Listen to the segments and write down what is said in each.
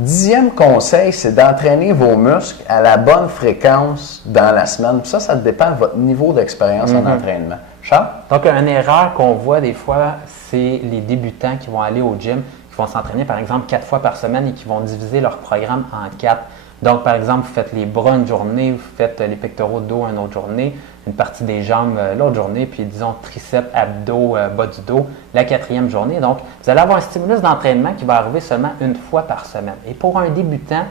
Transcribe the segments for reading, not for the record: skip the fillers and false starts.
10e conseil, c'est d'entraîner vos muscles à la bonne fréquence dans la semaine. Puis ça dépend de votre niveau d'expérience en entraînement. Charles? Donc, une erreur qu'on voit des fois, c'est les débutants qui vont aller au gym, qui vont s'entraîner par exemple 4 fois par semaine et qui vont diviser leur programme en 4. Donc, par exemple, vous faites les bras une journée, vous faites les pectoraux de dos une autre journée, une partie des jambes l'autre journée, puis disons triceps, abdos, bas du dos la 4e journée. Donc, vous allez avoir un stimulus d'entraînement qui va arriver seulement une fois par semaine. Et pour un débutant,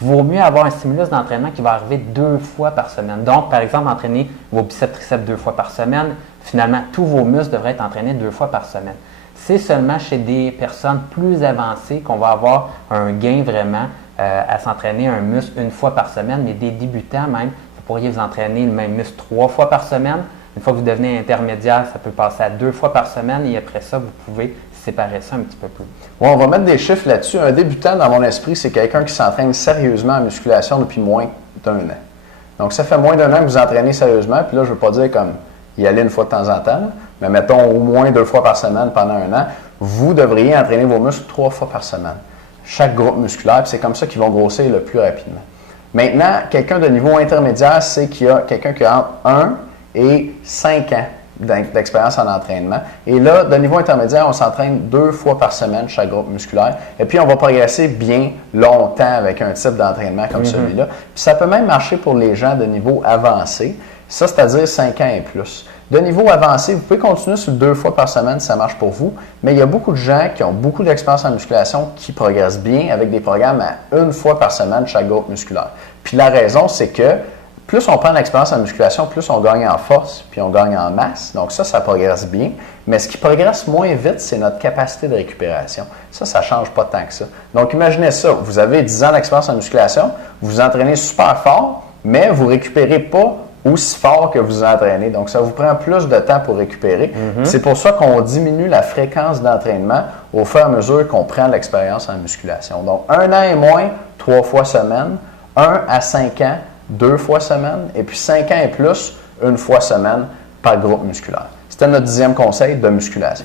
il vaut mieux avoir un stimulus d'entraînement qui va arriver 2 fois par semaine. Donc, par exemple, entraîner vos biceps, triceps 2 fois par semaine. Finalement, tous vos muscles devraient être entraînés 2 fois par semaine. C'est seulement chez des personnes plus avancées qu'on va avoir un gain vraiment à s'entraîner un muscle une fois par semaine, mais des débutants même, vous pourriez vous entraîner le même muscle 3 fois par semaine. Une fois que vous devenez intermédiaire, ça peut passer à 2 fois par semaine et après ça, vous pouvez séparer ça un petit peu plus. Ouais, on va mettre des chiffres là-dessus. Un débutant, dans mon esprit, c'est quelqu'un qui s'entraîne sérieusement en musculation depuis moins d'1 an. Donc, ça fait moins d'1 an que vous entraînez sérieusement. Puis là, je ne veux pas dire comme y aller une fois de temps en temps, là, mais mettons au moins 2 fois par semaine pendant 1 an. Vous devriez entraîner vos muscles 3 fois par semaine. Chaque groupe musculaire, puis c'est comme ça qu'ils vont grossir le plus rapidement. Maintenant, quelqu'un de niveau intermédiaire, c'est qu'il y a quelqu'un qui a entre 1 et 5 ans d'expérience en entraînement. Et là, de niveau intermédiaire, on s'entraîne 2 fois par semaine chaque groupe musculaire. Et puis, on va progresser bien longtemps avec un type d'entraînement comme celui-là. Puis ça peut même marcher pour les gens de niveau avancé. Ça, c'est-à-dire 5 ans et plus. De niveau avancé, vous pouvez continuer sur 2 fois par semaine si ça marche pour vous, mais il y a beaucoup de gens qui ont beaucoup d'expérience en musculation qui progressent bien avec des programmes à 1 fois par semaine chaque groupe musculaire. Puis la raison, c'est que plus on prend l'expérience en musculation, plus on gagne en force, puis on gagne en masse. Donc ça progresse bien. Mais ce qui progresse moins vite, c'est notre capacité de récupération. Ça ne change pas tant que ça. Donc imaginez ça, vous avez 10 ans d'expérience en musculation, vous vous entraînez super fort, mais vous ne récupérez pas aussi fort que vous vous entraînez. Donc, ça vous prend plus de temps pour récupérer. C'est pour ça qu'on diminue la fréquence d'entraînement au fur et à mesure qu'on prend l'expérience en musculation. Donc, 1 an et moins, 3 fois semaine. 1 à 5 ans, 2 fois semaine. Et puis, 5 ans et plus, 1 fois semaine par groupe musculaire. C'était notre 10e conseil de musculation.